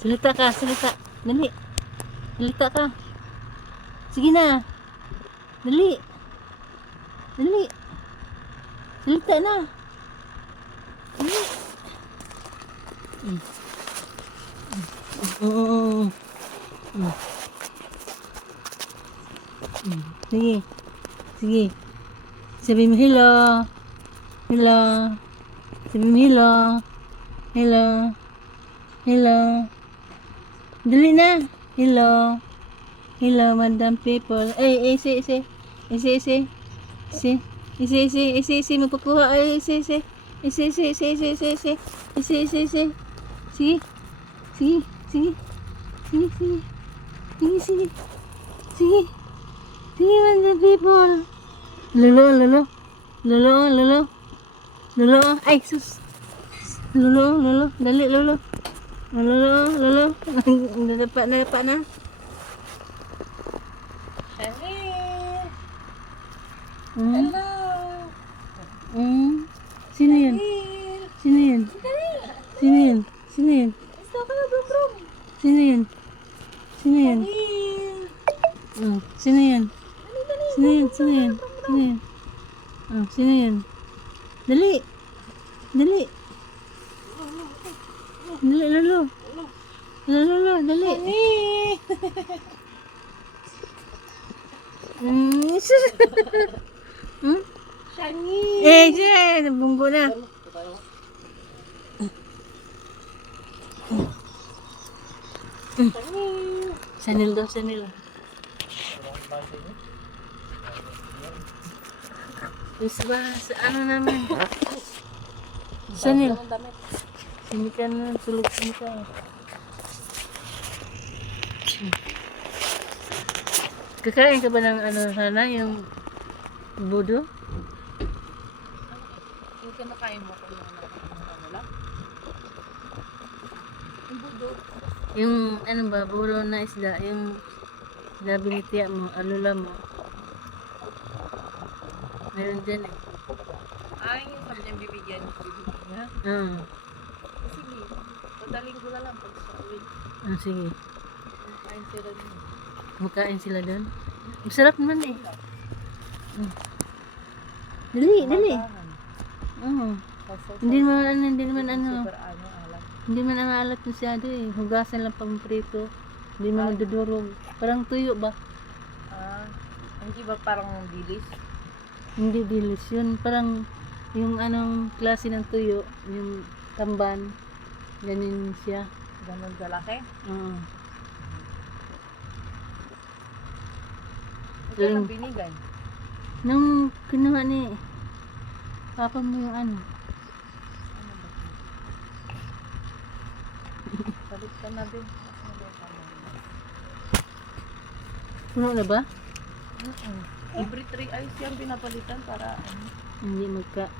Salita ka, salita. Dali. Salita ka. Sige na. Dali. Dali. Salita na. Dali. Sige. Sige. Sabi mo hello. Hello. Sabi mo hello. Hello. Hello. Dali na. Hello. Hello, madam people. Ay, isi. Isi, magkukuha. Ay, isi. Isi. Sige. Sige, madam people. Lolo. Ay, sus. Lolo. Dali, lolo. Lolo. Nadapat na. Chanel! Hmm? Hello! Sino yan? Chanel! Sino yan? Gusto ka na, brum-brum! Sino yan? Chanel! Sino yan? Sino yan? Dali, lolo. Dali. Chanel! Siya, nabunggo na. Chanel! Chanel. Is ba, sa ano namin? Chanel. Sini ka na, tulog ka. Kakain ka ba ng ano sana, yung budo? Yung kinakain mo kung ano lang? Yung budo. Yung ano ba, budo na isda, yung isda binitiya mo, alula mo. Meron dyan eh. Ay, yung sabi niyang bibigyan niya. Sige, padaling ko na lang pag sa uwi. Sige. Kain sila din. Makain sila doon. Masarap naman eh. Dali. Hindi naman ano. Super alam. Hindi man ang alat masyado eh. Hugasan lang pang prito. Hindi man madudurog. Parang tuyo ba? Hindi ba parang dilis? Hindi dilis yun. Parang yung anong klase ng tuyo. Yung tamban. Ganyan siya. Ganun kalaki? Oo. Ito lang binigay. Nung kinuha ni Papa mo yung ano. Ano ba? Salit ka na din. Puno na ba? Every 3 eyes yung pinapalitan para Hindi magka.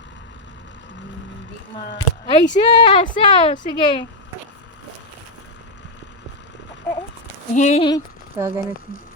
hindi ma... Ay, siya! Sige. Tawagan natin.